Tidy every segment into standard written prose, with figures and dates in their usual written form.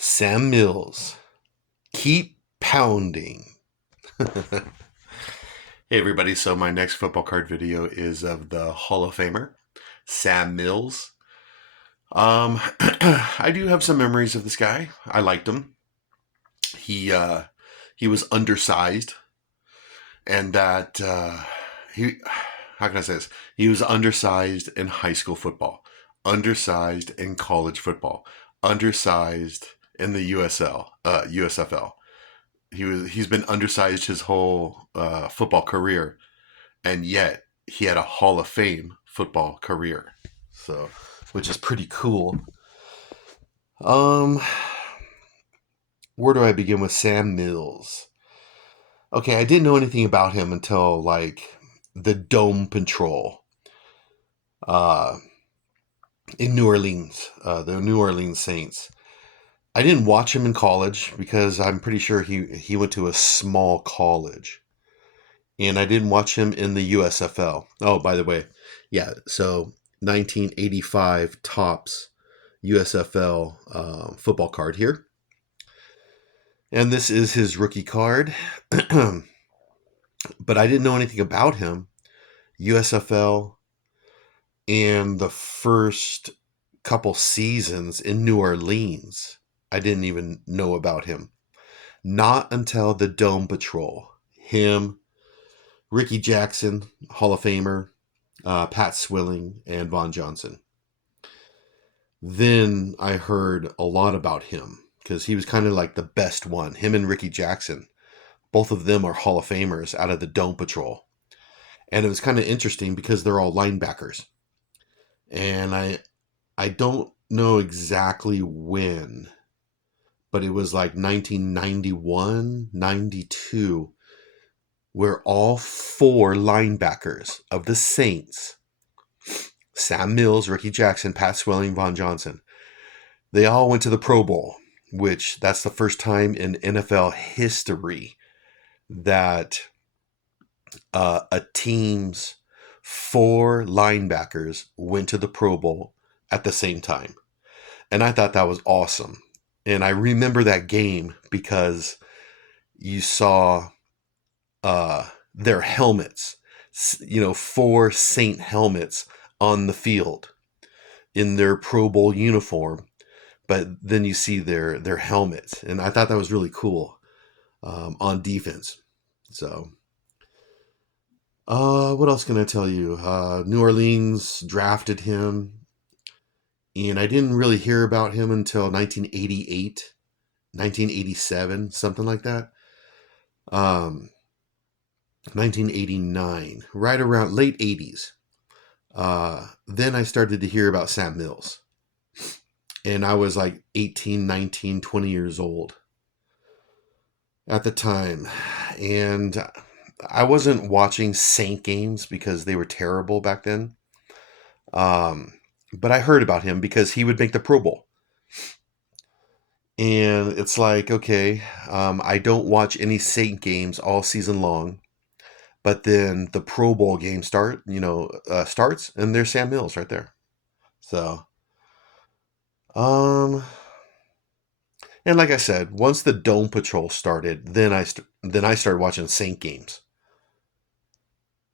Sam Mills. Keep pounding. Hey everybody, so my next football card video is of the Hall of Famer, Sam Mills. I do have some memories of this guy. I liked him. He uh, he was undersized, and that he how can I say this? He was undersized in high school football, undersized in college football, undersized in the USFL. He's been undersized his whole football career, and yet he had a Hall of Fame football career. So, which is pretty cool. Um, where do I begin with Sam Mills? Okay, I didn't know anything about him until like the Dome Patrol uh, in New Orleans, the New Orleans Saints. I didn't watch him in college because I'm pretty sure he went to a small college. And I didn't watch him in the USFL. Oh, by the way, yeah. So 1985 Topps USFL football card here, and this is his rookie card. But I didn't know anything about him. USFL and the first couple seasons in New Orleans, I didn't even know about him. Not until the Dome Patrol. Him, Ricky Jackson, Hall of Famer, Pat Swilling, and Von Johnson. Then I heard a lot about him because he was kind of like the best one. Him and Ricky Jackson, both of them are Hall of Famers out of the Dome Patrol. And it was kind of interesting because they're all linebackers. And I don't know exactly when, but it was like 1991, 92, where all four linebackers of the Saints, Sam Mills, Ricky Jackson, Pat Swilling, Von Johnson, they all went to the Pro Bowl, which that's the first time in NFL history that a team's four linebackers went to the Pro Bowl at the same time. And I thought that was awesome. And I remember that game because you saw their helmets, four Saint helmets on the field in their Pro Bowl uniform, but then you see their helmets, and I thought that was really cool on defense. So, what else can I tell you? New Orleans drafted him, and I didn't really hear about him until 1988, 1987, something like that. 1989, right around late 80s. Then I started to hear about Sam Mills. And I was like 18, 19, 20 years old at the time. And I wasn't watching Saint games because they were terrible back then. But I heard about him because he would make the Pro Bowl. And it's like, okay, I don't watch any Saint games all season long. But then the Pro Bowl game starts, and there's Sam Mills right there. So, um, and like I said, once the Dome Patrol started, then I started watching Saint games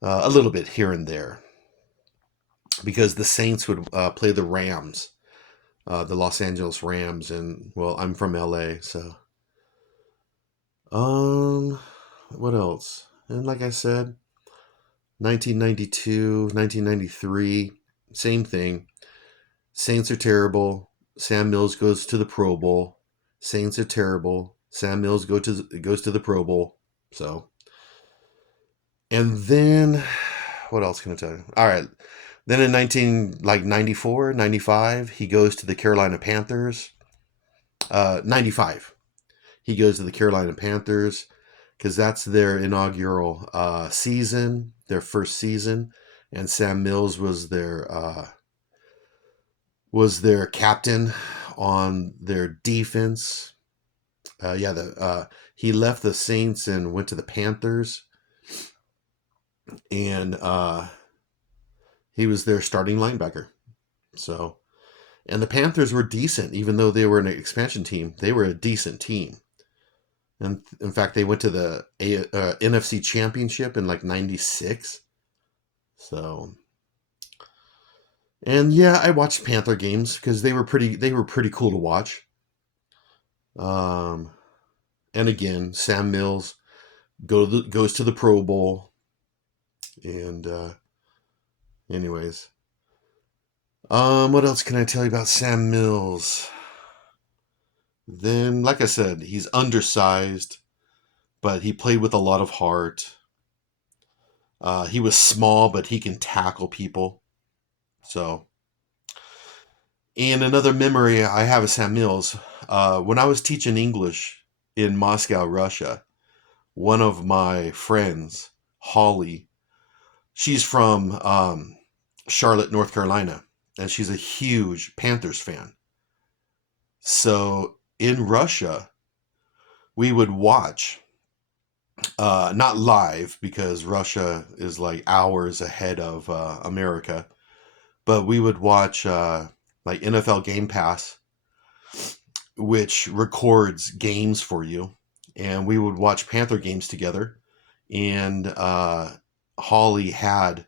a little bit here and there because the Saints would play the Rams, the Los Angeles Rams, and well, I'm from LA, so um, what else? And like I said, 1992, 1993, same thing. Saints are terrible. Sam Mills goes to the Pro Bowl. Saints are terrible. Sam Mills goes to the Pro Bowl. So, and then what else can I tell you? All right. Then in 94, 95, he goes to the Carolina Panthers. 95. He goes to the Carolina Panthers because that's their inaugural season, their first season, and Sam Mills was their captain on their defense. He left the Saints and went to the Panthers, and he was their starting linebacker. So, And the Panthers were decent, even though they were an expansion team. They were a decent team. And in fact, they went to the NFC Championship in like '96. So, and yeah, I watched Panther games because they were pretty cool to watch. Um, and again, Sam Mills goes to the Pro Bowl, and anyways, what else can I tell you about Sam Mills? Then, like I said, he's undersized, but he played with a lot of heart. He was small, but he can tackle people. So, and another memory I have of Sam Mills, when I was teaching English in Moscow, Russia, one of my friends, Holly, she's from Charlotte, North Carolina, and she's a huge Panthers fan. So in Russia, we would watch, not live because Russia is like hours ahead of America, but we would watch like NFL Game Pass, which records games for you, and we would watch Panther games together. And Holly had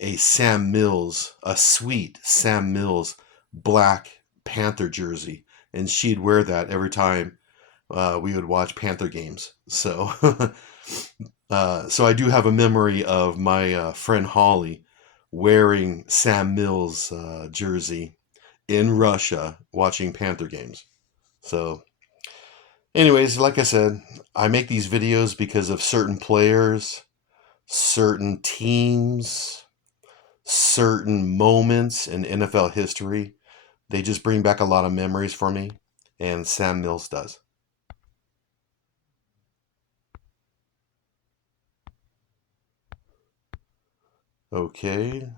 a sweet Sam Mills black Panther jersey, and she'd wear that every time we would watch Panther games. So, so I do have a memory of my friend Holly wearing Sam Mills jersey in Russia watching Panther games. So, anyways, like I said, I make these videos because of certain players, certain teams, certain moments in NFL history. They just bring back a lot of memories for me, and Sam Mills does. Okay.